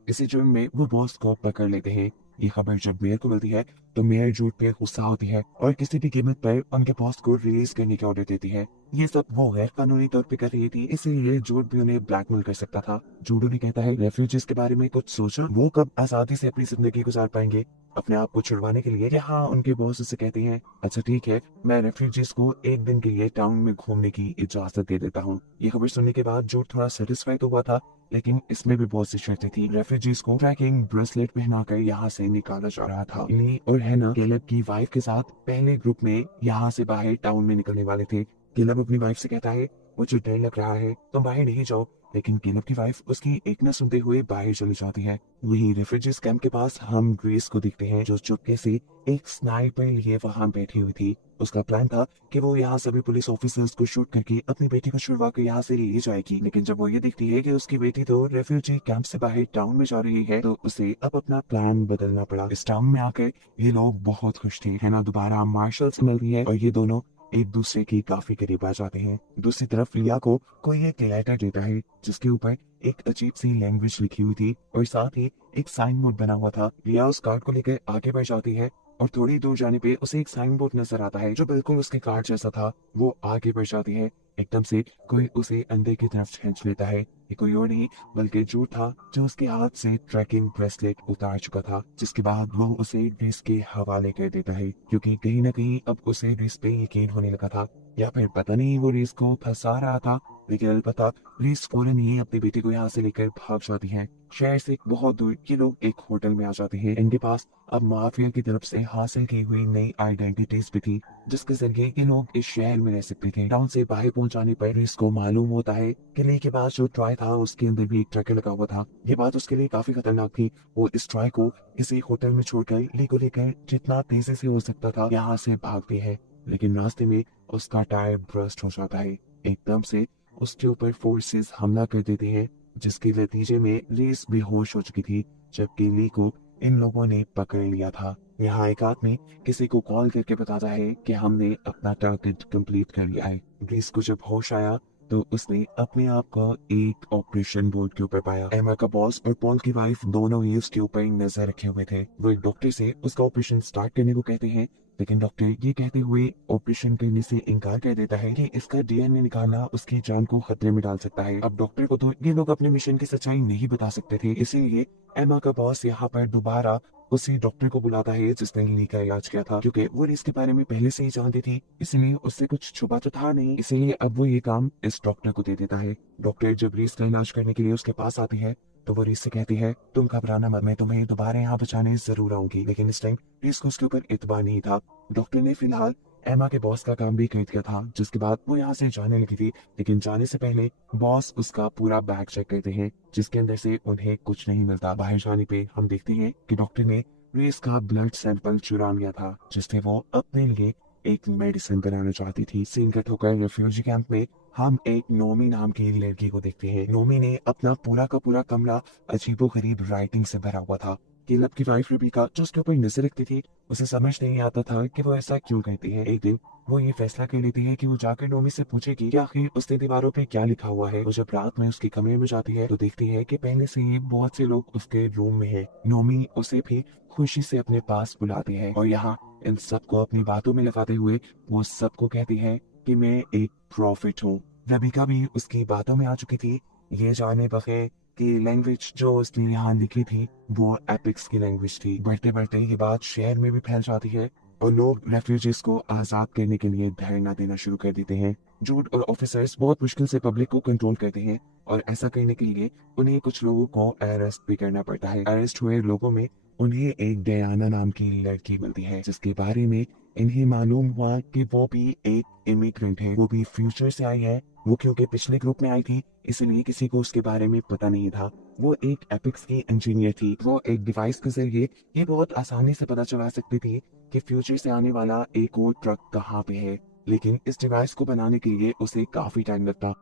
इसी जुर्म में वो बॉस को पकड़ लेते हैं। ये खबर जब मेयर को मिलती है तो मेयर जूड पे गुस्सा होती है और किसी भी कीमत पर उनके बॉस को रिलीज करने की ऑर्डर देती है। ये सब वो गैर कानूनी तौर पे कर रही थी, इसीलिए जूड भी उन्हें ब्लैकमेल कर सकता था। जूड उन्हें कहता है रेफ्यूजीज के बारे में कुछ सोचा, वो कब आजादी से अपनी जिंदगी गुजार पाएंगे अपने आप को छुड़वाने के लिए। यहाँ उनके बॉस उसे कहते हैं अच्छा ठीक है, मैं रेफ्यूजीज को एक दिन के लिए टाउन में घूमने की इजाजत दे देता हूँ। ये खबर सुनने के बाद जूड थोड़ा सेटिस्फाइड हुआ था, लेकिन इसमें भी बहुत सी शर्तें थी। रेफ्यूजीज को ट्रैकिंग ब्रेसलेट पहनाकर यहाँ से निकाला जा रहा था। ली और हैना कैलेब की वाइफ के साथ पहले ग्रुप में यहाँ से बाहर टाउन में निकलने वाले थे। कैलेब अपनी वाइफ से कहता है मुझे डर लग रहा है, तुम बाहर नहीं जाओ, लेकिन कैलेब की वाइफ उसकी एक न सुनते हुए बाहर चली जाती है। वहीं रेफ्यूजीज कैंप के पास हम ग्रेस को देखते हैं जो चुपके से एक स्नाइपर लिए वहां बैठी हुई थी। उसका प्लान था कि वो यहाँ सभी पुलिस ऑफिसर्स को शूट करके अपनी बेटी को छुड़वा कर यहाँ से ले जाएगी, लेकिन जब वो ये देखती है कि उसकी बेटी तो रेफ्यूजी कैंप से बाहर टाउन में जा रही है तो उसे अब अपना प्लान बदलना पड़ा। इस टाउन में आकर ये लोग बहुत खुश थे। हैना दोबारा मार्शल से मिलती है और ये दोनों एक दूसरे के काफी करीब आ जाते हैं। दूसरी तरफ लिया को कोई एक लेटर देता है जिसके ऊपर एक अजीब सी लैंग्वेज लिखी हुई थी और साथ ही एक साइन बोर्ड बना हुआ था। लिया उस कार्ड को लेकर आगे बढ़ जाती है और थोड़ी दूर जाने पे उसे एक साइन बोर्ड नजर आता है जो बिल्कुल उसके कार्ड जैसा था। वो आगे बढ़ जाती है, एकदम से कोई उसे अंदर की तरफ खींच लेता है। ये कोई और नहीं बल्कि जूड था जो उसके हाथ से ट्रैकिंग ब्रेसलेट उतार चुका था, जिसके बाद वो उसे रिस के हवाले कर देता है क्योंकि कहीं ना कहीं अब उसे रिस पे यकीन होने लगा था, या फिर पता नहीं वो रिस को फंसा रहा था। लेकिन अलबत्ता रिस फौरन ही अपनी बेटी को यहाँ से लेकर भाग जाती है। शहर से बहुत दूर ये लोग एक होटल में आ जाते हैं। इनके पास अब माफिया की तरफ से हासिल की हुई नई आइडेंटिटीज भी थी जिसके जरिए ये लोग इस शहर में रह सकते थे। टाउन से बाहर पहुंचाने पर रिस को मालूम होता है कि ली के पास जो ट्रॉय था उसके अंदर भी एक ट्रैकर लगा हुआ था। ये बात उसके लिए काफी खतरनाक थी। वो इस ट्रॉय को किसी होटल में छोड़कर ली को लेकर जितना तेजी से हो सकता था यहाँ से भागती है, लेकिन रास्ते में उसका टायर ब्रस्ट हो जाता है। एकदम से उसके ऊपर फोर्सेस हमला कर देते हैं जिसके नतीजे में लीज बेहोश हो चुकी थी, जबकि ली को इन लोगों ने पकड़ लिया था। यहाँ एक आदमी किसी को कॉल करके बताता है कि हमने अपना टारगेट कंप्लीट कर लिया है। लीज को जब होश आया तो उसने अपने आप को एक ऑपरेशन बोर्ड के ऊपर पाया। एमा का बॉस और पॉल की वाइफ दोनों ही उसके ऊपर नजर रखे हुए थे। वो एक डॉक्टर से उसका ऑपरेशन स्टार्ट करने को कहते हैं, लेकिन डॉक्टर ये कहते हुए ऑपरेशन करने से इनकार कर देता है कि इसका डीएनए निकालना उसकी जान को खतरे में डाल सकता है। अब डॉक्टर को तो ये लोग अपने मिशन की सच्चाई नहीं बता सकते थे, इसीलिए एमा का बॉस यहाँ पर दोबारा उसी डॉक्टर को बुलाता है जिसने ली का इलाज किया था, क्योंकि वो इसके बारे में पहले से ही जानती थी, इसलिए उससे कुछ छुपा तो था नहीं, इसलिए अब वो ये काम इस डॉक्टर को दे देता है। डॉक्टर जब रीस का इलाज करने के लिए उसके पास आती है तो वो रीस से कहती है तुम घबराना मत, मैं तुम्हें दोबारा यहाँ बचाने जरूर आऊंगी। लेकिन इस टाइम रीस को उसके ऊपर इतबार नहीं था। डॉक्टर ने फिलहाल एमा के बॉस का काम भी कर दिया था, जिसके बाद वो यहाँ से जाने लगी थी, लेकिन जाने से पहले बॉस उसका पूरा बैग चेक करते हैं जिसके अंदर से उन्हें कुछ नहीं मिलता। बाहर जाने पे हम देखते हैं कि डॉक्टर ने रेस का ब्लड सैंपल चुरा लिया था जिससे वो अपने लिए एक मेडिसिन बनाना चाहती थी। सीन कट होकर रेफ्यूजी कैंप में हम एक नोमी नाम की लड़की को देखते हैं। नोमी ने अपना पूरा का पूरा कमरा अजीबोगरीब राइटिंग से भरा हुआ था। केलब की वाइफ रेबिका जो उसके ऊपर नजर रखती थी, उसे समझ नहीं आता था कि वो ऐसा क्यों कहती है। एक दिन वो ये फैसला कर लेती है कि वो जाकर नोमी से पूछेगी कि आखिर उसने दीवारों पे क्या लिखा हुआ है। वो जब रात में उसके कमरे में जाती है तो देखती है कि पहले से ही बहुत से लोग उसके रूम में हैं। नोमी उसे भी खुशी से अपने पास बुलाती है और यहाँ इन सबको अपनी बातों में लगाते हुए वो सबको कहती है कि मैं एक प्रॉफिट हूँ। रेबिका भी उसकी बातों में आ चुकी थी, ये जाने बगैर कि लैंग्वेज जो उसने यहाँ लिखी थी वो एपिक्स की लैंग्वेज थी। बढ़ते बढ़ते ये बात शहर में भी फैल जाती है और लोग रेफ्यूजीज को आजाद करने के लिए धरना देना शुरू कर देते हैं। जूड और ऑफिसर्स बहुत मुश्किल से पब्लिक को कंट्रोल करते हैं और ऐसा करने के लिए उन्हें कुछ लोगों को अरेस्ट भी करना पड़ता है। अरेस्ट हुए लोगों में उन्हें एक डयाना नाम की लड़की मिलती है जिसके बारे में इन्हें मालूम हुआ कि वो भी एक इमिग्रेंट है, वो भी फ्यूचर से आई है। वो क्योंकि पिछले ग्रुप में आई थी इसलिए किसी को उसके बारे में पता नहीं था। वो एक एपिक्स की इंजीनियर थी। वो एक डिवाइस के जरिए ये बहुत आसानी से पता चला सकती थी कि फ्यूचर से आने वाला एक और ट्रक कहाँ पे है, लेकिन इस डिवाइस को बनाने के लिए उसे काफी टाइम लगता।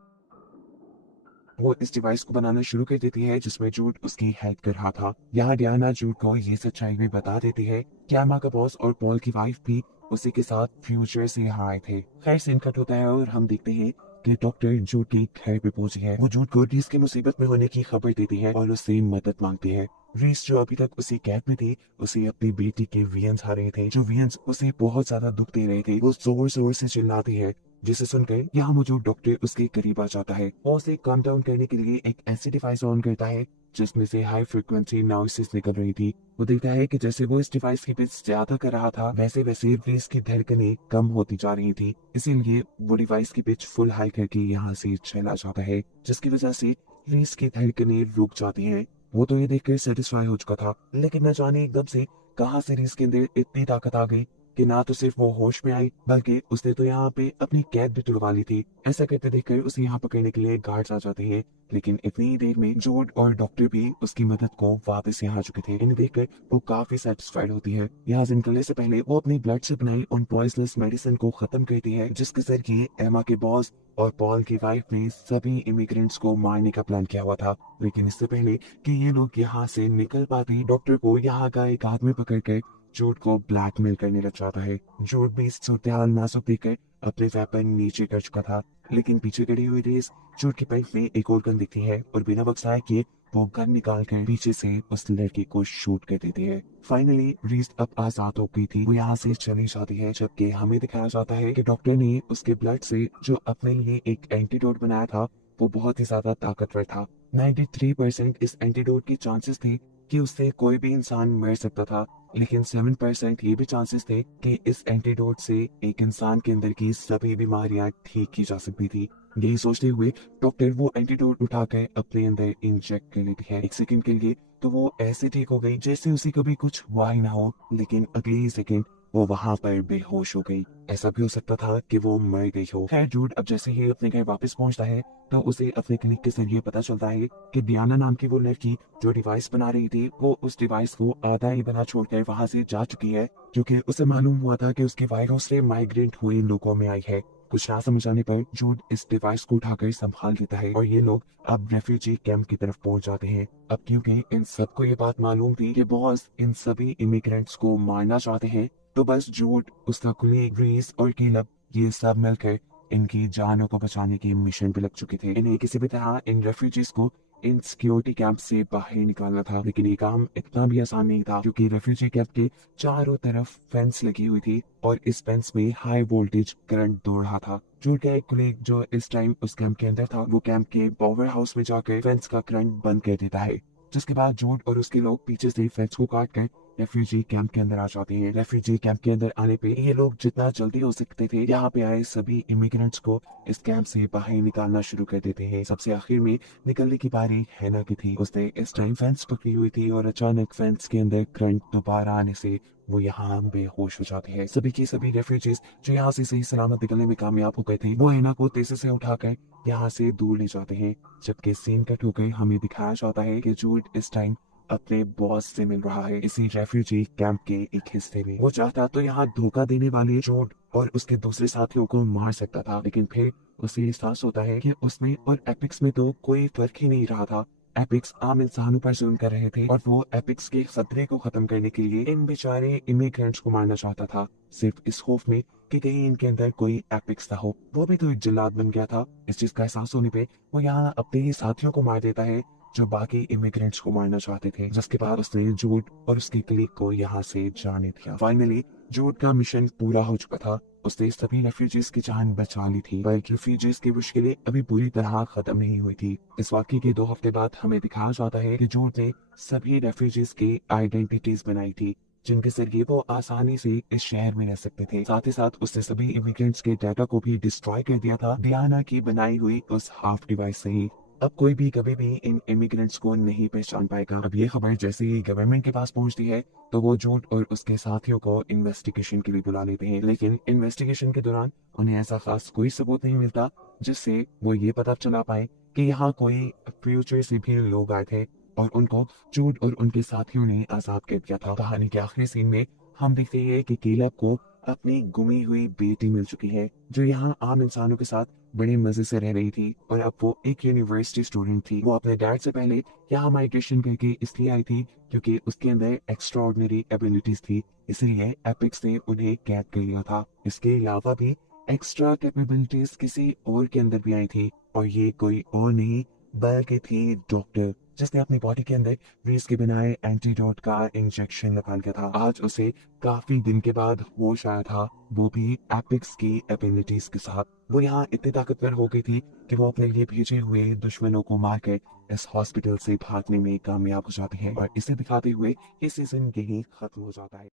वो इस डिवाइस को बनाना शुरू कर देती है जिसमें जूड उसकी हेल्प कर रहा था। यहाँ डियाना जूड को ये सच्चाई भी बता देती है कि एमा का बॉस और पॉल की वाइफ भी उसी के साथ फ्यूचर से यहाँ आए थे। खैर सीन कट होता है और हम देखते हैं कि डॉक्टर जूड के घर पे पहुंची है। वो जूड को रीस की मुसीबत में होने की खबर देती है और उससे मदद मांगती है। रीस जो अभी तक उसी कैब में थी, उसे अपनी बेटी के वियंस आ रहे थे। जो वियंस उसे बहुत ज्यादा दुख दे रहे थे। वो जोर जोर से चिल्लाती है, जिसे सुनकर यहाँ मौजूद डॉक्टर उसके करीब आ जाता है। वो उसे काम डाउन करने के लिए एक ऐसी डिवाइस ऑन करता है जिसमें से हाई फ्रिक्वेंसी नॉइसेस निकल रही थी। वो देखता है कि जैसे वो इस डिवाइस की पिच ज्यादा कर रहा था, वैसे वैसे रीस की धड़कनें कम होती जा रही थी। इसीलिए वो डिवाइस की पिच फुल हाई करके यहाँ से चला जाता है, जिसकी वजह से रीस की धड़कनें रुक जाती हैं। वो तो ये देखकर सेटिस्फाई हो चुका था, लेकिन न जाने एकदम से कहां से रीस के अंदर इतनी ताकत आ गई कि ना तो सिर्फ वो होश में आई, बल्कि उसने तो यहाँ पे अपनी कैद भी तुड़वा ली थी। ऐसा करते देखकर उसे यहाँ पकड़ने के लिए गार्ड्स आ जाते हैं, लेकिन इतनी ही देर में जोड और डॉक्टर भी उसकी मदद को वापस यहाँ आ चुके थे। इन्हें देखकर वो काफी सेटिस्फाइड होती है। यहाँ से निकलने से पहले वो अपनी ब्लड से बनाई उन पॉइजनस मेडिसिन को खत्म करती है, जिसके जरिए एमा के बॉस और पॉल की वाइफ ने सभी इमिग्रेंट्स को मारने का प्लान किया हुआ था। लेकिन इससे पहले कि ये लोग यहाँ से निकल पाते, डॉक्टर को यहाँ का एक आदमी पकड़ कर जूड को ब्लैकमेल करने लग जाता है। जूड भी इस सूरत-ए-हाल नाजुक देखकर अपने वेपन नीचे कर चुका था, लेकिन पीछे खड़ी हुई रेस जूड की पैंट में एक और गन दिखती है और बिना बक्साए किए वो गन निकाल कर पीछे से उस लड़के को शूट कर देती है। फाइनली रीस अब आजाद हो गई थी। वो यहाँ से चली जाती है, जबकि हमें दिखाया जाता है कि डॉक्टर ने उसके ब्लड से जो अपने लिए एक एंटीडोट बनाया था, वो बहुत ही ज्यादा ताकतवर था। 93% इस एंटीडोट की चांसेस थी कि उससे कोई भी इंसान मर सकता था, लेकिन 7% ये भी चांसेस थे कि इस एंटीडोट से एक इंसान के अंदर की सभी बीमारियां ठीक की जा सकती थी। यही सोचते हुए डॉक्टर वो एंटीडोट उठाकर अपने अंदर इंजेक्ट कर लेती है। एक सेकंड के लिए तो वो ऐसे ठीक हो गई जैसे उसे कभी कुछ हुआ ही ना हो, लेकिन अगले ही सेकंड वो वहां पर बेहोश हो गई। ऐसा भी हो सकता था कि वो मर गई हो। खैर जूड अब जैसे ही अपने घर वापस पहुंचता है, तो उसे अपने क्लिनिक के जरिए पता चलता है कि डियाना नाम की वो लड़की जो डिवाइस बना रही थी, वो उस डिवाइस को आधा ही बना छोड़कर वहां से जा चुकी है, क्योंकि उसे मालूम हुआ था कि उसके वायरस से माइग्रेंट हुए लोगों में आई है। कुछ ना समझ आने पर जूड इस डिवाइस को उठाकर संभाल लेता है और ये लोग अब रेफ्यूजी कैंप की तरफ पहुंच जाते हैं। अब क्योंकि इन सबको ये बात मालूम थी कि बॉस इन सभी इमिग्रेंट्स को मारना चाहते हैं, तो बस जूड, उसका कुलीग रीस और केलब ये सब मिलकर इनकी जानों को बचाने के मिशन पे लग चुके थे। इन्हें किसी भी तरह इन रेफ्यूजीज को इन सिक्योरिटी कैंप से बाहर निकालना था, लेकिन ये काम इतना भी आसान नहीं था, क्योंकि रेफ्यूजी कैंप के चारों तरफ फेंस लगी हुई थी और इस फेंस में हाई वोल्टेज करंट दौड़ रहा था। जूड का एक कुलीग जो इस टाइम उस कैंप के अंदर था, वो कैंप के पावर हाउस में जाकर फेंस का करंट बंद कर देता है, जिसके बाद जूड और उसके लोग पीछे से फेंस को काट कर रेफ्यूजी कैंप के अंदर आ जाते हैं। रेफ्यूजी कैंप के अंदर आने पे ये लोग जितना जल्दी हो सकते थे यहाँ पे आए सभी इमिग्रेंट्स को इस कैंप से बाहर निकालना शुरू कर देते हैं। सबसे आखिर में निकलने की बारी हैना की थी। उसने इस टाइम फेंस पकड़ी हुई थी और अचानक फेंस के अंदर करंट दोबारा आने से वो यहाँ बेहोश हो जाती है। सभी की सभी रेफ्यूजीज जो यहाँ से सही सलामत निकलने में कामयाब हो गए थे, वो हैना को तेजी से उठाकर यहाँ से दूर ले जाते हैं। जबकि सीन कट होकर हमें दिखाया जाता है कि जूड इस टाइम अपने बॉस से मिल रहा है इसी रेफ्यूजी कैंप के एक हिस्से में। वो चाहता तो यहाँ धोखा देने वाले जूड और उसके दूसरे साथियों को मार सकता था, लेकिन फिर उसे एहसास होता है कि उसमें और एपिक्स में तो कोई फर्क ही नहीं रहा था। एपिक्स आम इंसानों पर जुल्म कर रहे थे और वो एपिक्स के खतरे को खत्म करने के लिए इन बेचारे इमिग्रेंट्स को मारना चाहता था, सिर्फ इस खौफ में कि कहीं इनके अंदर कोई एपिक्स ना हो। वो भी तो एक जल्लाद बन गया था। इस चीज का एहसास होने पे वो यहाँ अपने ही साथियों को मार देता है जो बाकी इमिग्रेंट्स को मारना चाहते थे, जिसके बाद उसने जूड और उसके कलीग को यहाँ से जाने दिया। फाइनली जूड का मिशन पूरा हो चुका था। उसने सभी रेफ्यूजीज की जान बचा ली थी, पर रेफ्यूजीज की मुश्किलें अभी पूरी तरह खत्म नहीं हुई थी। इस वाकये के 2 हफ्ते बाद हमें दिखाया जाता है कि जूड ने सभी रेफ्यूजीज की आइडेंटिटीज बनाई थी, जिनके जरिए वो आसानी से इस शहर में रह सकते थे। साथ ही साथ उसने सभी इमिग्रेंट्स के डाटा को भी डिस्ट्रॉय कर दिया था, डियाना की बनाई हुई उस हाफ डिवाइस से ही। अब कोई भी कभी भी इन इमिग्रेंट्स को नहीं पहचान पाएगा। अब ये खबर जैसे ही गवर्नमेंट के पास पहुंचती है, तो वो जूड और उसके साथियों को इन्वेस्टिगेशन के लिए बुला लेते हैं, लेकिन इन्वेस्टिगेशन के दौरान उन्हें ऐसा खास कोई सबूत नहीं मिलता जिससे वो ये पता चला पाए कि यहाँ कोई फ्यूचर से भी लोग आए थे और उनको जूड और उनके साथियों ने आजाद कर दिया था। कहानी के आखिरी सीन में हम देखते हैं कि केलब को अपनी गुमी हुई बेटी मिल चुकी है, जो यहाँ आम इंसानों के साथ बड़े मजे से रह रही थी और अब वो एक यूनिवर्सिटी स्टूडेंट थी। वो अपने डैड से पहले यहाँ माइग्रेशन करके इसलिए आई थी क्योंकि उसके अंदर एक्स्ट्रा ऑर्डिनरी एबिलिटीज थी, इसलिए एपिक्स ने उन्हें कैद कर लिया था। इसके अलावा भी एक्स्ट्रा कैपेबिलिटीज किसी और के अंदर भी आई थी और ये कोई और नहीं बल्कि थी डॉक्टर जिसने अपनी बॉडी के अंदर रीस के बनाए एंटीडोट का इंजेक्शन लगा दिया था। आज उसे काफी दिन के बाद होश आया था, वो भी एपिक्स की एबिलिटीज के साथ। वो यहाँ इतनी ताकतवर हो गई थी कि वो अपने लिए भेजे हुए दुश्मनों को मार के इस हॉस्पिटल से भागने में कामयाब हो जाती है, और इसे दिखाते हुए ये सीजन यही खत्म हो जाता है।